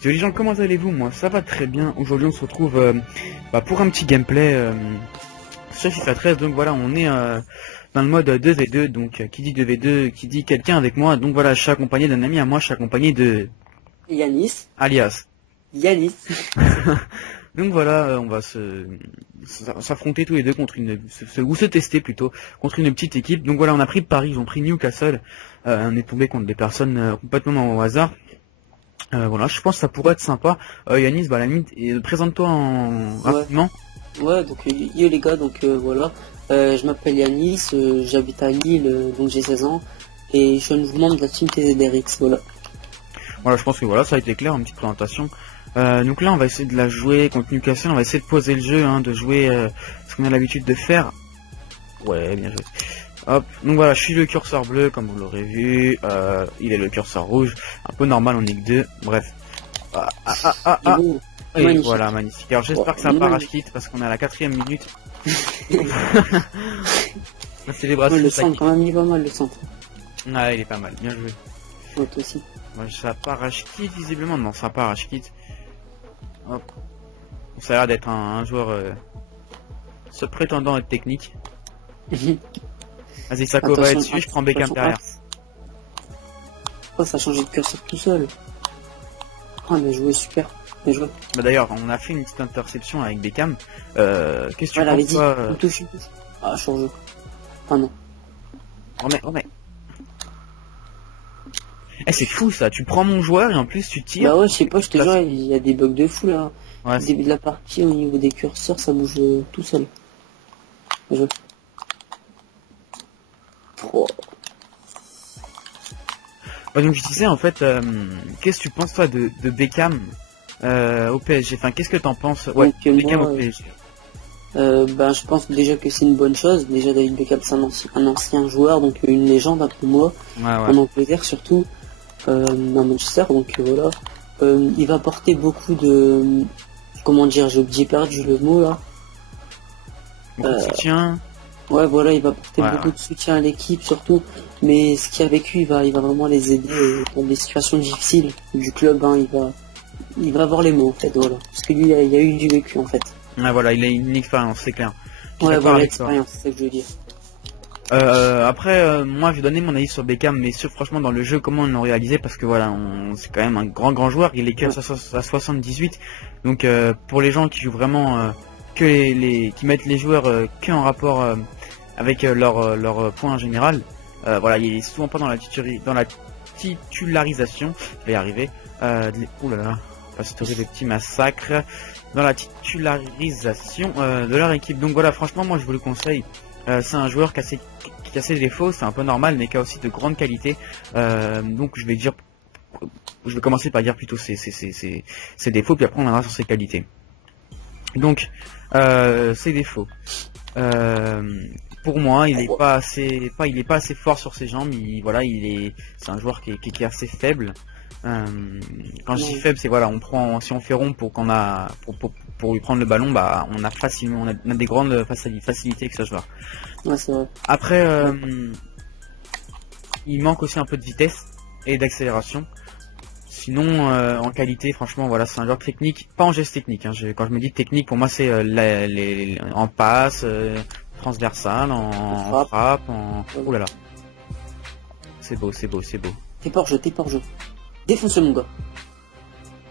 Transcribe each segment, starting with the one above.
Salut les gens, comment allez-vous? Moi ça va très bien. Aujourd'hui on se retrouve pour un petit gameplay sur FIFA 13. Donc voilà, on est dans le mode 2v2. Donc qui dit 2v2, qui dit quelqu'un avec moi. Donc voilà, je suis accompagné d'un ami à moi, je suis accompagné de Yanis. Alias. Yanis. Donc voilà, on va s'affronter tous les deux contre ou se tester plutôt contre une petite équipe. Donc voilà, on a pris Paris, ils ont pris Newcastle. On est tombé contre des personnes complètement au hasard. Voilà, je pense que ça pourrait être sympa. Yanis, à la limite, présente-toi rapidement. Ouais, donc yo les gars, donc voilà. Je m'appelle Yanis, j'habite à Lille, donc j'ai 16 ans. Et je suis un nouveau membre de la team TZRX, voilà. Voilà, je pense que voilà, ça a été clair, une petite présentation. Donc là, on va essayer de la jouer contre Newcastle, on va essayer de poser le jeu, de jouer ce qu'on a l'habitude de faire. Ouais, bien joué. Hop, donc voilà, je suis le curseur bleu, comme vous l'aurez vu. Il est le curseur rouge, un peu normal, on est que deux. Bref. Et Magnifique. voilà, magnifique. Alors j'espère que ça part à kit parce qu'on est à la 4ème minute. La célébration. Ouais, le centre, quand même, il est pas mal le centre. Ah, il est pas mal, bien joué. Ouais, toi aussi. Moi, ça part à kit visiblement, non, ça part à kit. Hop. Ça a l'air d'être un joueur se prétendant être technique. Vas-y, Sako va être dessus, je prends Beckham derrière. Oh, ça a changé de curseur tout seul. Ah, bien joué, super. Bien joué. Bah d'ailleurs, on a fait une petite interception avec Beckham. Qu'est-ce que tu penses, toi une touche. Ah, je suis en jeu. Ah non. Remets. Eh, c'est fou ça, tu prends mon joueur et en plus tu tires. Bah ouais, je sais pas, je te jure, il y a des bugs de fou là. Ouais, au début de la partie, au niveau des curseurs, ça bouge tout seul. Bien joué. Oh. Ouais, donc je disais en fait, qu'est-ce que tu penses toi de Beckham au PSG? Enfin, qu'est-ce que t'en penses? Ouais, Donc, Beckham moi, au PSG. Ben, je pense déjà que c'est une bonne chose. Déjà, David Beckham, c'est un ancien joueur, donc une légende après moi, en Angleterre surtout, à Manchester. Donc voilà, il va apporter beaucoup de, comment dire, j'ai perdu le mot là. Beaucoup de soutien. Ouais, voilà, il va apporter beaucoup de soutien à l'équipe surtout. Mais ce qui est avec lui, il va vraiment les aider dans des situations difficiles du club. Hein, il va avoir les mots en fait, voilà. Parce que lui, il y a eu du vécu en fait. Ouais, voilà, il a une expérience, c'est clair. Ouais, voilà, l'expérience, c'est ça que je veux dire. Après, moi, je vais donner mon avis sur Beckham, mais franchement, dans le jeu, comment ils l'ont réalisé, parce que voilà, c'est quand même un grand joueur. Il est que à 78, donc pour les gens qui jouent vraiment qui mettent les joueurs que en rapport avec leur point en général, voilà, il est souvent pas dans la titularisation. Je vais y arriver. Oulala, pas story le petit massacre. Dans la titularisation de leur équipe. Donc voilà, franchement, moi je vous le conseille. C'est un joueur qui a ses défauts, c'est un peu normal, mais qui a aussi de grandes qualités. Donc je vais commencer par dire plutôt ses défauts, puis après on verra sur ses qualités. Donc ses défauts. Pour moi, il est pas assez fort sur ses jambes. C'est un joueur qui est assez faible. Quand je dis faible, c'est voilà, si on fait rond pour lui prendre le ballon, bah on a des grandes facilités avec ce joueur. Ouais, c'est vrai. Après, il manque aussi un peu de vitesse et d'accélération. Sinon, en qualité, franchement, voilà, c'est un joueur technique, pas en geste technique. Hein. Quand je me dis technique, pour moi, c'est en passe, transversal, en frappe, oh là là, c'est beau. T'es pas hors jeu. Défonce mon gars.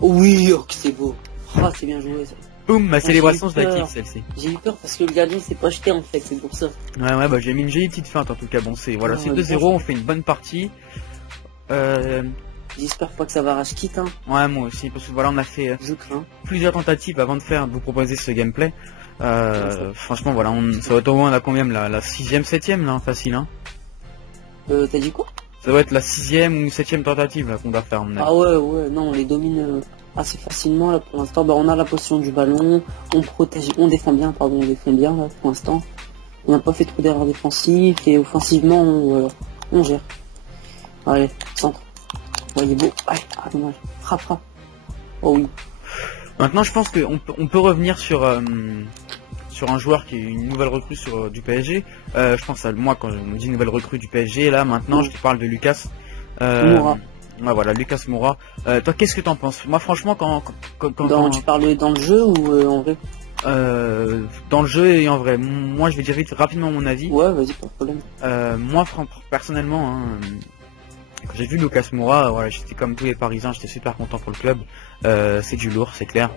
Oh oui, oh, que c'est beau. Ah, c'est bien joué ça. Boum, ma célébration, je la kiffe celle-ci. J'ai eu peur parce que le gardien s'est pas jeté en fait, c'est pour ça. Ouais, bah j'ai mis une jolie petite feinte en tout cas. Bon, c'est 2-0, on fait une bonne partie. J'espère pas que ça va rage quitte, hein. Ouais, moi aussi, parce que voilà, on a fait plusieurs tentatives avant de vous proposer ce gameplay. Franchement, voilà, ça va être au moins la combien, la 6ème, 7ème, là, facile, hein. T'as dit quoi? Ça va être la 6ème ou 7ème tentative là qu'on doit faire. Ah ouais, non, on les domine assez facilement là pour l'instant. Bah, on a la possession du ballon, on défend bien là pour l'instant. On n'a pas fait trop d'erreurs défensives et offensivement, on gère. Allez, centre. Ouais, il est beau. Ah, dommage. Frappe. Oh oui. Maintenant, je pense qu'on peut revenir sur un joueur qui est une nouvelle recrue du PSG. Je pense à moi quand je me dis nouvelle recrue du PSG. Là, maintenant, je te parle de Lucas. Ouais, voilà, Lucas Moura. Toi, qu'est-ce que t'en penses? Moi, franchement, Tu parles dans le jeu ou en vrai? dans le jeu et en vrai, moi, je vais dire vite rapidement mon avis. Ouais, vas-y, pas de problème. Moi, personnellement, hein, quand j'ai vu Lucas Moura, voilà, j'étais comme tous les Parisiens, j'étais super content pour le club. C'est du lourd, c'est clair.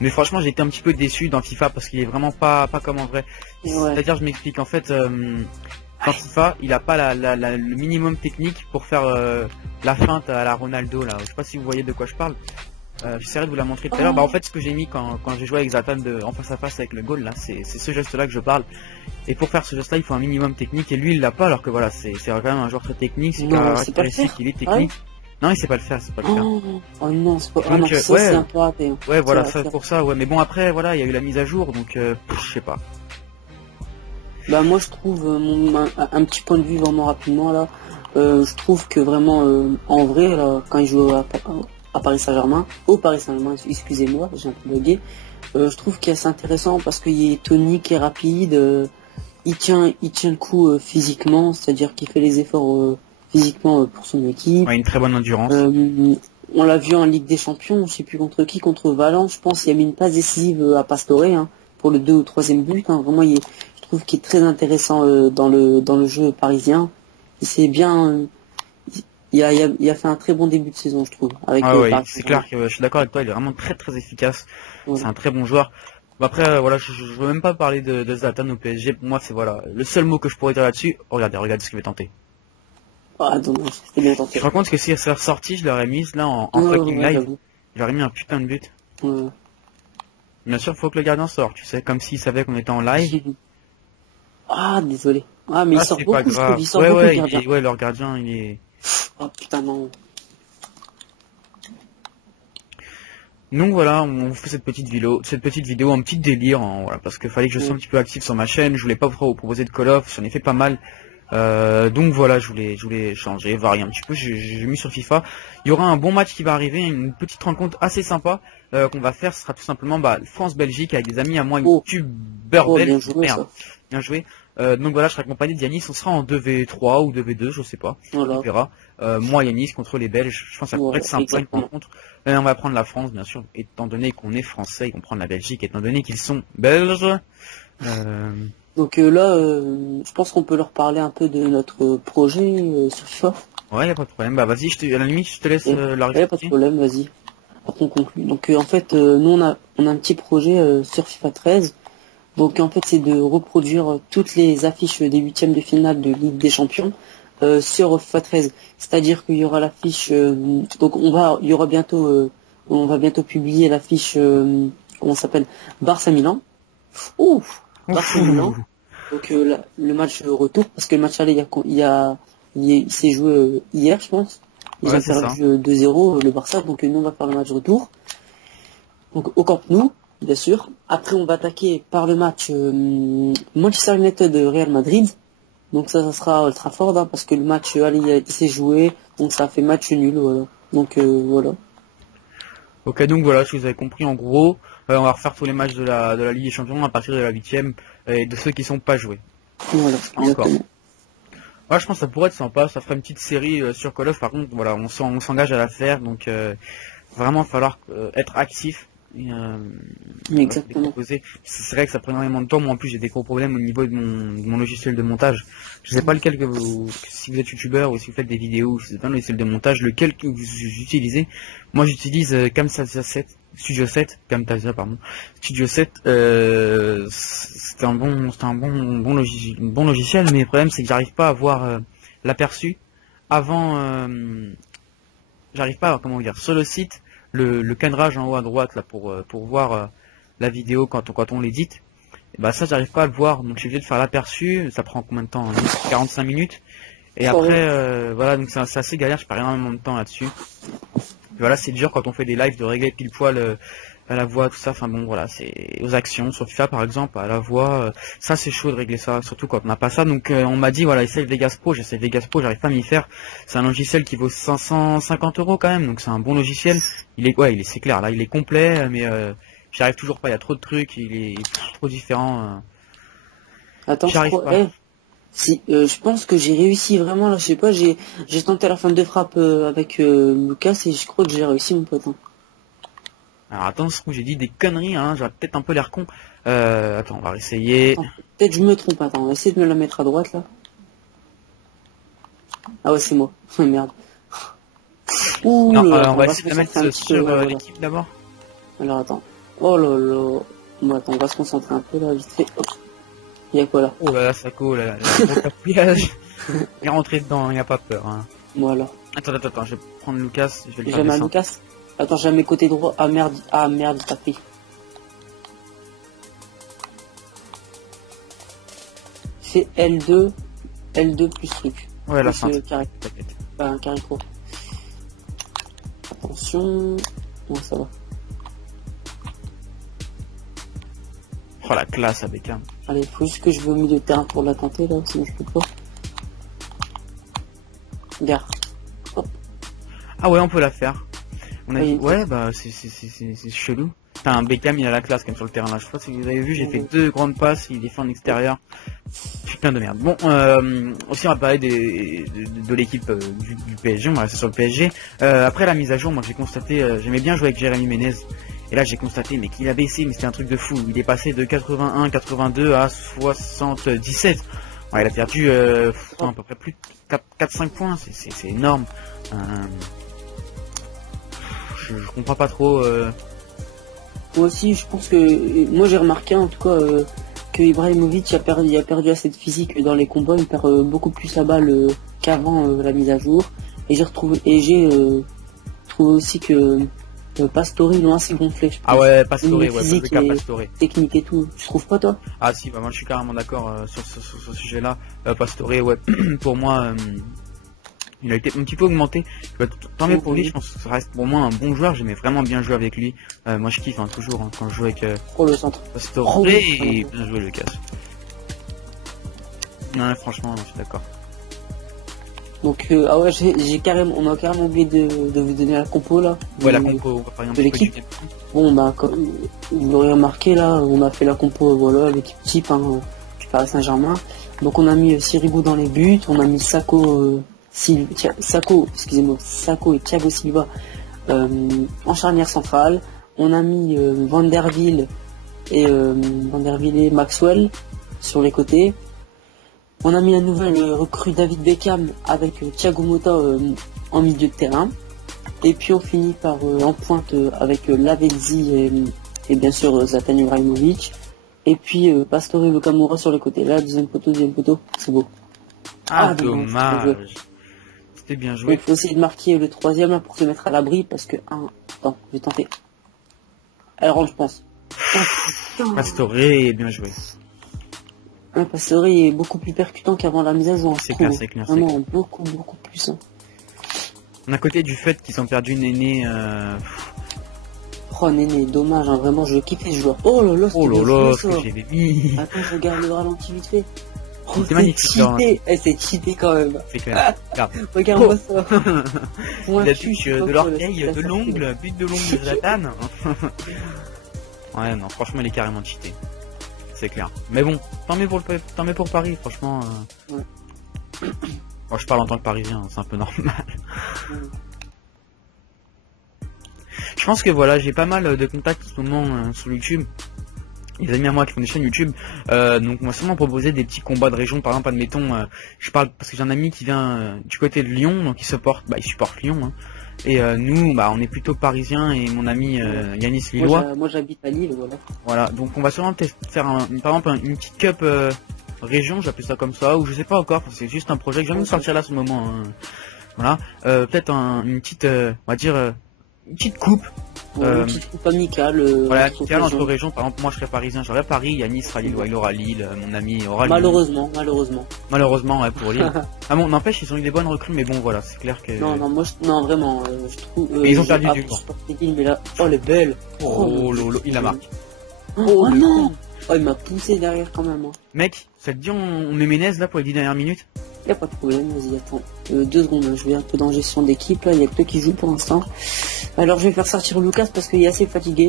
Mais franchement, j'ai été un petit peu déçu dans FIFA parce qu'il est vraiment pas comme en vrai. Ouais. C'est-à-dire, je m'explique. En fait, dans FIFA, il a pas le minimum technique pour faire la feinte à la Ronaldo là. Je sais pas si vous voyez de quoi je parle. J'essaierai de vous la montrer tout à l'heure. Bah en fait ce que j'ai mis quand j'ai joué avec Zlatan en face à face avec le goal là, c'est ce geste là que je parle. Et pour faire ce geste là il faut un minimum technique et lui il l'a pas alors que voilà c'est quand même un joueur très technique, c'est caractéristique, il est technique. Non il sait pas le faire, c'est pas le faire. Oh non, c'est pas donc, ouais, c'est un peu raté. Hein. Ouais voilà ça, pour ça ouais mais bon après voilà il y a eu la mise à jour donc je sais pas. Bah moi je trouve un petit point de vue vraiment rapidement là, je trouve que vraiment en vrai là quand il joue à Paris Saint-Germain, au Paris Saint-Germain, excusez-moi, j'ai un peu bugué, je trouve qu'il est assez intéressant parce qu'il est tonique et rapide, il tient le coup physiquement, c'est-à-dire qu'il fait les efforts physiquement pour son équipe. Ouais, une très bonne endurance. On l'a vu en Ligue des Champions, je sais plus contre qui, contre Valence, je pense, il a mis une passe décisive à Pastore hein, pour le 2 ou 3e but. Hein. Vraiment, je trouve qu'il est très intéressant dans le jeu parisien. C'est bien. Il a fait un très bon début de saison, je trouve. Avec ouais, c'est clair que je suis d'accord avec toi, il est vraiment très très efficace. Ouais. C'est un très bon joueur. Après, voilà, je veux même pas parler de Zlatan au PSG. Pour moi, c'est voilà, le seul mot que je pourrais dire là-dessus. Regardez ce qu'il va tenter. Ah, dommage, c'était bien tenté. Je me rends compte que si elle serait ressortie, je l'aurais mise là en fucking live. J'aurais mis un putain de but. Ouais. Bien sûr, faut que le gardien sorte, tu sais, comme s'il savait qu'on était en live. Ah, désolé. Ah, mais il sort beaucoup, je trouve. Il sort beaucoup, le gardien. Ouais, leur gardien, il est... Oh putain, non. Donc voilà, on fait cette petite vidéo, un petit délire, hein, voilà, parce qu'il fallait que je sois un petit peu actif sur ma chaîne. Je voulais pas vous proposer de Call of, j'en ai fait pas mal. Donc voilà, je voulais changer, varier un petit peu. J'ai mis sur FIFA. Il y aura un bon match qui va arriver, une petite rencontre assez sympa qu'on va faire. Ce sera tout simplement France-Belgique avec des amis à moi, youtubeurs belges. Bien joué. Donc voilà, je serai accompagné de Yanis. On sera en 2v3 ou 2v2, je sais pas. Voilà. On verra. Moi, Yanis contre les Belges. Je pense que ça pourrait être sympa une rencontre. On va prendre la France, bien sûr, étant donné qu'on est français, et qu'on prend la Belgique, étant donné qu'ils sont belges. Donc là, je pense qu'on peut leur parler un peu de notre projet sur FIFA. Ouais, y a pas de problème. Bah vas-y, à la limite, je te laisse la réponse. Pas de problème, vas-y. Après on conclut. Donc en fait, nous on a un petit projet sur FIFA 13. Donc en fait, c'est de reproduire toutes les affiches des 8e de finale de Ligue des Champions sur FIFA 13. C'est-à-dire qu'il y aura l'affiche. Donc on va bientôt publier l'affiche. Comment ça s'appelle, Barça-Milan. Ouf. Barça-Milan. Donc le match retour, parce que le match aller il s'est joué hier, je pense. Ils ont perdu 2-0 le Barça, donc nous on va faire le match retour. Donc au Camp Nou, bien sûr. Après on va attaquer par le match Manchester United Real Madrid. Donc ça sera à Old Trafford, hein, parce que le match aller il s'est joué, donc ça a fait match nul, voilà. Donc voilà. Ok, donc voilà, si vous avez compris en gros, on va refaire tous les matchs de la Ligue des Champions à partir de la 8e et de ceux qui sont pas joués. Voilà, encore. Ouais, je pense que ça pourrait être sympa, ça ferait une petite série sur Call of, par contre, voilà, on s'engage à la faire, donc vraiment il va falloir être actif. Exactement. C'est vrai que ça prend énormément de temps. Moi en plus j'ai des gros problèmes au niveau de mon logiciel de montage. Je sais pas lequel si vous êtes youtubeur ou si vous faites des vidéos ou si vous êtes un logiciel de montage, lequel que vous utilisez. Moi j'utilise Camtasia 7, Studio 7, Camtasia pardon, Studio 7. C'était un bon logiciel, mais le problème c'est que j'arrive pas à voir l'aperçu avant. J'arrive pas à, comment dire, sur le site. Le cadrage en haut à droite là pour voir la vidéo quand on l'édite, bah ça j'arrive pas à le voir, donc je suis obligé de faire l'aperçu. Ça prend combien de temps? 45 minutes. Et après voilà, donc c'est assez galère, je perds énormément de temps là-dessus. Voilà, c'est dur quand on fait des lives de régler pile poil à la voix, tout ça. Enfin bon voilà, c'est aux actions sur FIFA par exemple, à la voix, ça c'est chaud de régler ça, surtout quand on n'a pas ça. Donc on m'a dit voilà, essaye Vegas Pro, j'essaie Vegas Pro, j'arrive pas à m'y faire. C'est un logiciel qui vaut 550 € quand même, donc c'est un bon logiciel. C'est clair là, il est complet, mais j'y arrive toujours pas, il y a trop de trucs, il est trop différent. Attends, Si, je pense que j'ai réussi vraiment là, je sais pas, j'ai tenté la fin de frappe avec Lucas et je crois que j'ai réussi mon pote. Hein. Alors attends, j'ai dit des conneries, hein, j'aurais peut-être un peu l'air con. Attends, on va réessayer. Attends, peut-être je me trompe, attends, on va essayer de me la mettre à droite là. Ah ouais, c'est moi. Merde. Ouh, Non, là, on va essayer se de la concentrer un mettre petit peu, sur voilà. l'équipe d'abord. Alors attends. Oh là là. Bon, attends, on va se concentrer un peu là, vite fait. Hop. Il y a quoi là? Oh là là, Sako, là, le gros capouillage. Il est rentré dedans, il a pas peur. Hein. Voilà. Attends, je vais prendre Lucas, je vais le faire Jamais à descendre. Lucas. Attends, j'ai à mes côtés droit. Ah merde, t'as pris. C'est L2 plus truc. Ouais, la Plus, fin. carré. Pas un carré trop. Attention. Ouais, ça va. Oh la classe à Beckham. Allez, faut juste que je vais au milieu de terrain pour la tenter là, sinon je peux pas. Gare. Ah ouais, on peut la faire. On a Oui, dit, ouais, bah c'est chelou. T'as un Beckham, il a la classe quand même sur le terrain là. Je sais pas si vous avez vu, j'ai fait 2 grandes passes, il est fait en extérieur. Putain de merde. Bon, aussi on va parler de l'équipe du PSG, on va rester sur le PSG. Après la mise à jour, moi j'ai constaté, j'aimais bien jouer avec Jérémy Ménez. Et là j'ai constaté mais qu'il a baissé, mais c'était un truc de fou. Il est passé de 81, 82 à 77. Ouais, il a perdu à peu près plus de 4-5 points, c'est énorme. Je comprends pas trop. Moi aussi, je pense que moi j'ai remarqué en tout cas que Ibrahimovic a perdu assez de physique dans les combats, il perd beaucoup plus la balle qu'avant la mise à jour. Et j'ai trouvé aussi que Pastore ils l'ont assez gonflé. Je pense. Ah ouais, Pastore, ouais, physique pas et Pastore. technique et tout. Tu trouves pas toi? Ah si, bah moi je suis carrément d'accord sur ce sujet-là. Pastore, ouais, pour moi, il a été un petit peu augmenté. Tant mieux pour lui, je pense que ça reste pour moi un bon joueur. J'aimais vraiment bien jouer avec lui. Moi je kiffe toujours quand je joue avec Oh le centre. Pastore. Oh, oui. Et bien joué Lucas. Non, franchement, je suis d'accord. Donc ah ouais, on a carrément oublié de vous donner la compo là. Ouais, la compo, par exemple, de l'équipe. Bon bah comme vous l'aurez remarqué là, on a fait la compo voilà, l'équipe type hein, du Paris Saint-Germain. Donc on a mis Sirigu dans les buts, on a mis Sako et Thiago Silva en charnière centrale. On a mis Van der Ville et Maxwell sur les côtés. On a mis la nouvelle recrue David Beckham avec Thiago Motta en milieu de terrain. Et puis on finit par en pointe avec Lavezzi et bien sûr Zlatan Ibrahimovic. Et puis Pastore et Lokamura sur les côtés. Là, deuxième poteau, c'est beau. Ah, dommage. C'était bien joué. Il faut essayer de marquer le troisième là pour se mettre à l'abri parce que attends, je vais tenter. Elle rentre, je pense. Pastore, bien joué. Pastore est beaucoup plus percutant qu'avant la mise à jour. C'est clair. Vraiment beaucoup plus. Hein. On a côté du fait qu'ils ont perdu Néné. Oh Néné, dommage, hein, vraiment je kiffais ce joueur. Oh là là, ce que j'avais mis. Attends, je regarde le ralenti vite fait. Oh, c'est magnifique. Cheaté. C'est cheaté quand même. C'est clair. Regarde-moi ça. Il a touché de l'orteil, de l'ongle, but de l'ongle de Zlatan. Ouais, non, franchement, il est carrément cheaté. C'est clair. Mais bon, tant mieux pour Paris, franchement. Ouais. Bon, je parle en tant que Parisien, c'est un peu normal. Je pense que voilà, j'ai pas mal de contacts en ce moment sur YouTube. Les amis à moi qui font des chaînes YouTube, donc on va sûrement proposer des petits combats de région. Par exemple, admettons, je parle parce que j'ai un ami qui vient du côté de Lyon, donc il supporte Lyon. Hein. Et nous, on est plutôt parisiens et mon ami Yanis Lillois. Moi j'habite à Lille, voilà. Voilà, donc on va sûrement peut-être faire par exemple une petite cup région, j'appelle ça comme ça, ou je sais pas encore, c'est juste un projet que je viens de sortir là à ce moment. Hein. Voilà, peut-être une petite, on va dire, une petite coupe. Une petite coupe amicale. Voilà, amicale entre régions. Par exemple, moi je serai parisien, j'aurai Paris, Yanis sera Lillois, il aura Lille, mon ami aura Malheureusement. Malheureusement, ouais, pour Lille. Ah bon, n'empêche, ils ont eu des bonnes recrues, mais bon, voilà, c'est clair que. Non, vraiment, je trouve. Et ils ont perdu du temps. Mais là, oh, elle est belle. Oh, lolo, il a marqué. Oh non! Oh, il m'a poussé derrière quand même. Hein. Mec, ça te dit on met Ménez là pour les 10 dernières minutes? Y'a pas de problème, vas-y, attends. 2 secondes, je vais un peu dans gestion d'équipe, là, il y a que toi qui joue pour l'instant. Alors je vais faire sortir Lucas parce qu'il est assez fatigué.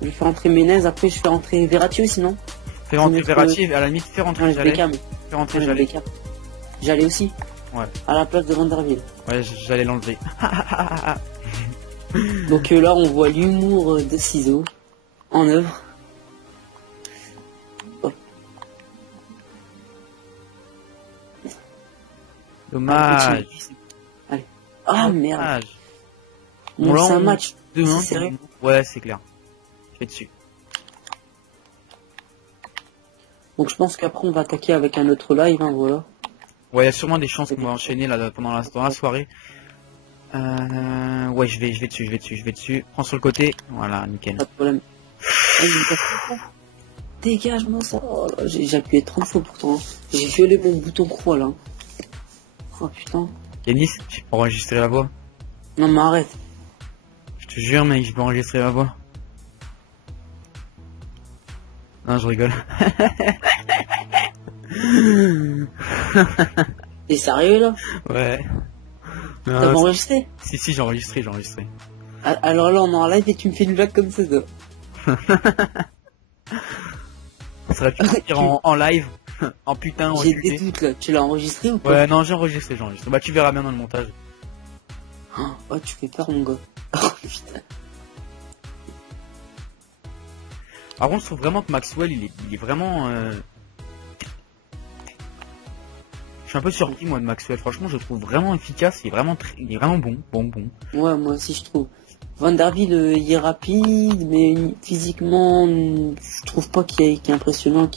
Je vais faire entrer Ménez, après je fais rentrer Verratti sinon. Fais rentrer Verratti, à la limite fais rentrer Beckham. fais rentrer Ouais, Jallet. J'allais aussi. Ouais. À la place de Vanderbilt. Ouais, j'allais l'enlever. Donc là, on voit l'humour de Ciseaux en œuvre. Oh. Dommage. Allez. Ah merde. Dommage. Bon, là, c'est un on- match. 2-1. C'est sérieux. Ouais, c'est clair. Je vais dessus. Donc je pense qu'après on va attaquer avec un autre live, hein, voilà. Ouais, il y a sûrement des chances qu'on va enchaîner là dans la soirée. Ouais, je vais dessus. Prends sur le côté. Voilà, nickel. Pas de problème. Dégage-moi ça. Oh là, j'ai appuyé 30 fois pourtant. J'ai violé mon bouton croix là. Oh putain. Yanis, tu peux enregistrer la voix. Non mais arrête. Je te jure, mec, je peux enregistrer la voix. Non, je rigole. T'es sérieux là? Ouais. T'as Non, pas enregistré? si, j'ai enregistré. Alors là on est en live et tu me fais une blague comme ça. Ça serait pu partir en live. En putain, J'ai enculé. des doutes là. Tu l'as enregistré ou pas? Ouais, non, j'ai enregistré. Bah, tu verras bien dans le montage. Oh tu fais peur mon gars. Oh putain. Par contre, je trouve vraiment que Maxwell, il est vraiment... Je suis un peu surpris, moi, de Maxwell. Franchement, je le trouve vraiment efficace. Il est vraiment bon. Ouais moi aussi je trouve. Vanderbilt il est rapide mais physiquement je trouve pas qu'il est impressionnant.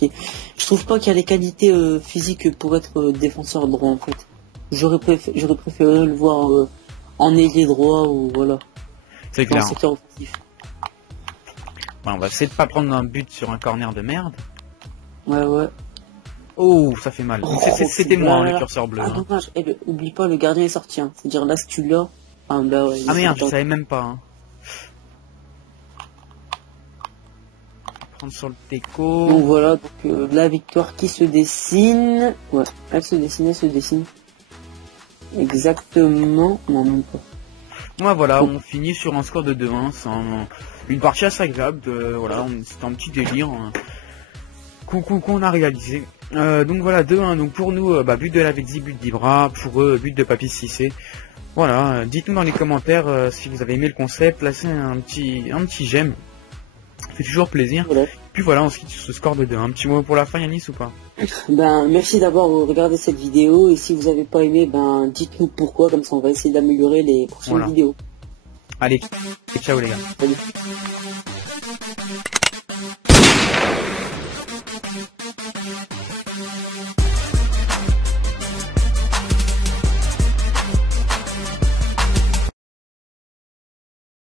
Je trouve pas qu'il a les qualités physiques pour être défenseur droit en fait. J'aurais préféré le voir en ailier droit ou voilà. C'est Dans le clair. secteur offensif. Ouais, on va essayer de pas prendre un but sur un corner de merde. Ouais. Oh, ça fait mal. Oh, C'était moi, hein, là. le curseur bleu. Ah Hein. dommage, oublie pas le gardien est sorti. Hein. C'est-à-dire là si tu l'as. Ah là ouais. Ah merde, je savais même pas. Hein. Prendre sur le teco. Donc voilà, donc la victoire qui se dessine. Ouais, elle se dessine. Exactement. Non, même pas. Ouais, voilà, on finit sur un score de 2-1. C'est une partie assez agréable. Voilà, c'était un petit délire hein, qu'on a réalisé. Donc voilà, 2-1. Donc pour nous, but de Lavezzi, but d'Ibra. Pour eux, but de Papy Cissé. Voilà, dites-nous dans les commentaires si vous avez aimé le concept. Laissez un petit j'aime. Ça fait toujours plaisir. Voilà. Puis voilà, on se quitte sur ce score de 2. Un petit mot pour la fin, Yanis, ou pas? Ben merci d'avoir regardé cette vidéo et si vous avez pas aimé, ben dites-nous pourquoi, comme ça on va essayer d'améliorer les prochaines Voilà. vidéos. Allez, et ciao les gars. Salut.